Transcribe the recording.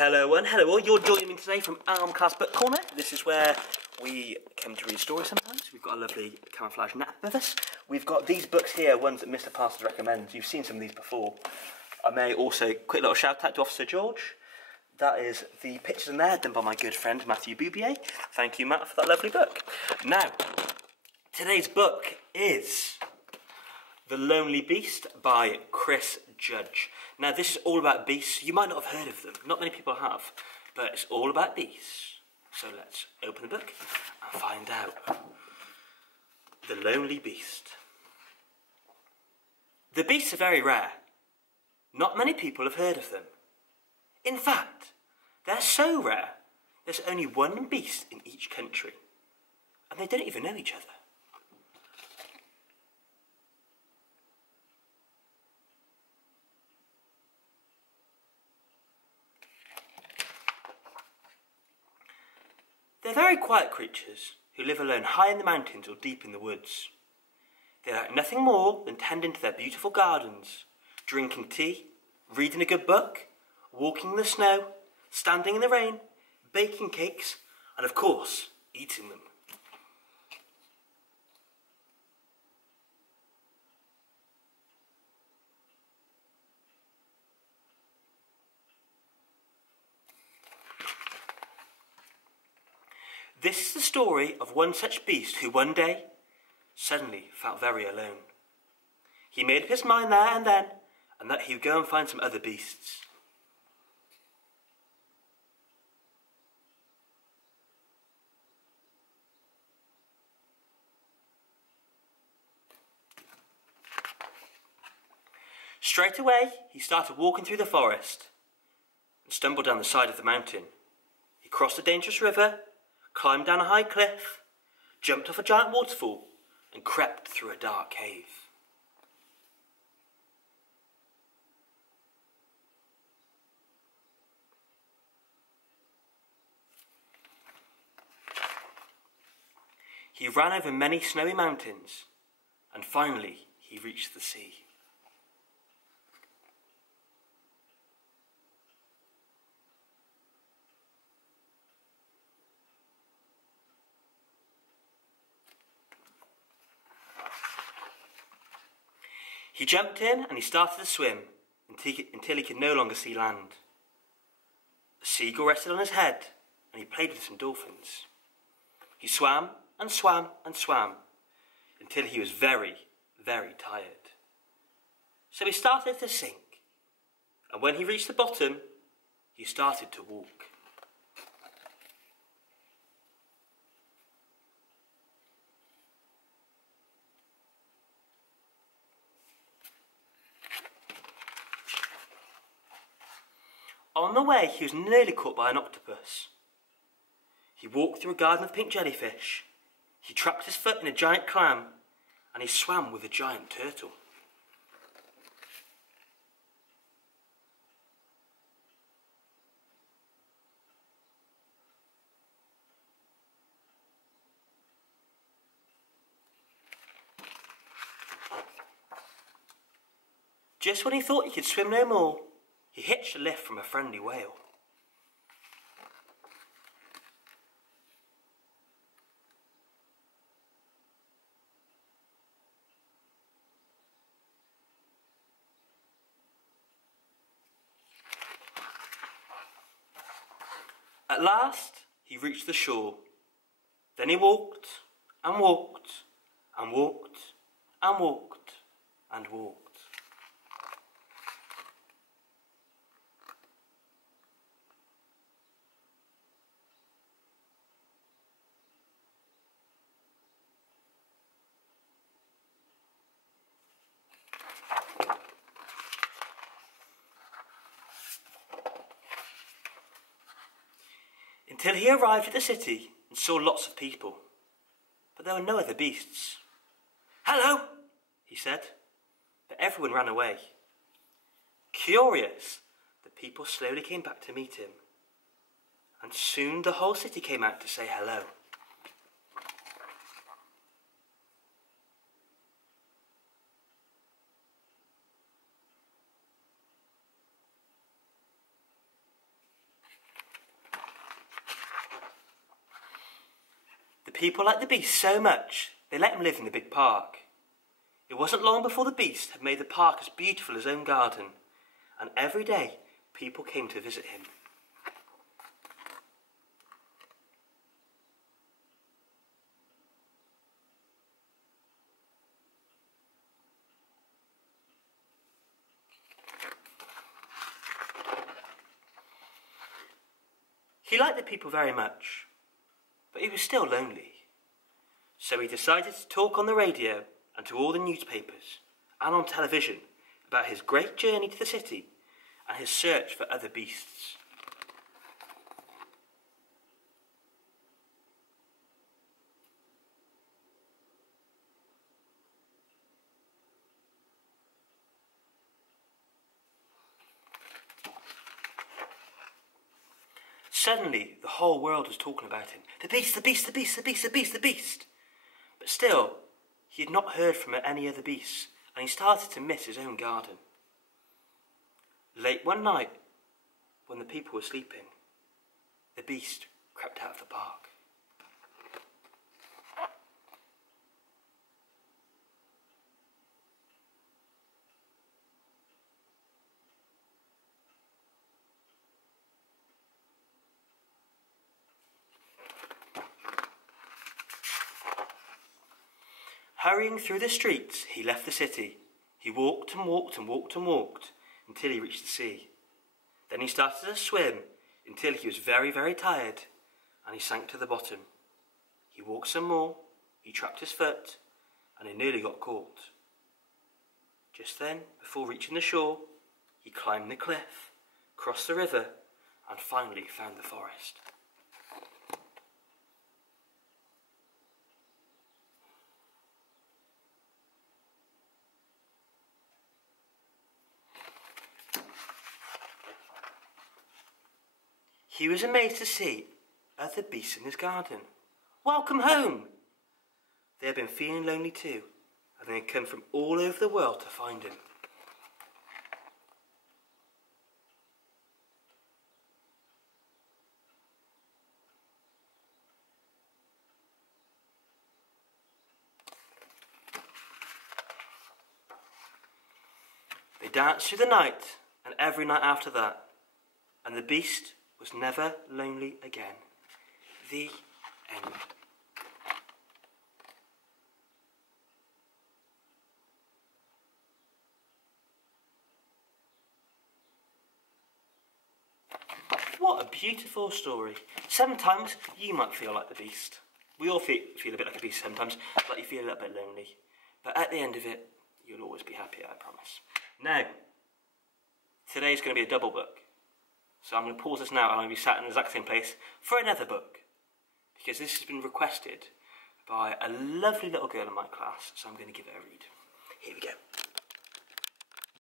Hello and hello all, you're joining me today from Armcast Book Corner. This is where we come to read stories sometimes. We've got a lovely camouflage nap with us. We've got these books here, ones that Mr. Parsons recommends. You've seen some of these before. I may also, quick little shout out to Officer George. That is the pictures in there done by my good friend Matthew Boubier. Thank you, Matt, for that lovely book. Now, today's book is The Lonely Beast by Chris Judge. Now, this is all about beasts. You might not have heard of them. Not many people have. But it's all about beasts. So let's open the book and find out. The Lonely Beast. The beasts are very rare. Not many people have heard of them. In fact, they're so rare, there's only one beast in each country. And they don't even know each other. They're very quiet creatures who live alone high in the mountains or deep in the woods. They like nothing more than tending to their beautiful gardens, drinking tea, reading a good book, walking in the snow, standing in the rain, baking cakes, and of course, eating them. This is the story of one such beast who one day suddenly felt very alone. He made up his mind there and then, and that he would go and find some other beasts. Straight away, he started walking through the forest and stumbled down the side of the mountain. He crossed a dangerous river, climbed down a high cliff, jumped off a giant waterfall, and crept through a dark cave. He ran over many snowy mountains, and finally he reached the sea. He jumped in and he started to swim until he could no longer see land. A seagull rested on his head and he played with some dolphins. He swam and swam and swam until he was very, very tired. So he started to sink, and when he reached the bottom, he started to walk. On the way, he was nearly caught by an octopus. He walked through a garden of pink jellyfish. He trapped his foot in a giant clam, and he swam with a giant turtle. Just when he thought he could swim no more, he hitched a lift from a friendly whale. At last, he reached the shore. Then he walked and walked and walked and walked and walked. Until he arrived at the city and saw lots of people, but there were no other beasts. "Hello," he said, but everyone ran away. Curious, the people slowly came back to meet him, and soon the whole city came out to say hello. people liked the beast so much, they let him live in the big park. It wasn't long before the beast had made the park as beautiful as his own garden, and every day people came to visit him. He liked the people very much, but he was still lonely. So he decided to talk on the radio and to all the newspapers and on television about his great journey to the city and his search for other beasts. Suddenly, the whole world was talking about him. The beast, the beast, the beast, the beast, the beast, the beast. But still, he had not heard from any other beasts, and he started to miss his own garden. Late one night, when the people were sleeping, the beast crept out of the park. Hurrying through the streets, he left the city. He walked and walked and walked and walked until he reached the sea. Then he started to swim until he was very, very tired, and he sank to the bottom. He walked some more, he trapped his foot, and he nearly got caught. Just then, before reaching the shore, he climbed the cliff, crossed the river, and finally found the forest. He was amazed to see other beasts in his garden. Welcome home! They had been feeling lonely too, and they had come from all over the world to find him. They danced through the night and every night after that, and the beast was never lonely again. The end. What a beautiful story. Sometimes you might feel like the beast. We all feel a bit like a beast sometimes, like you feel a little bit lonely. But at the end of it, you'll always be happy, I promise. Now, today's going to be a double book. So I'm going to pause this now and I'm going to be sat in the exact same place for another book. Because this has been requested by a lovely little girl in my class, so I'm going to give it a read. Here we go.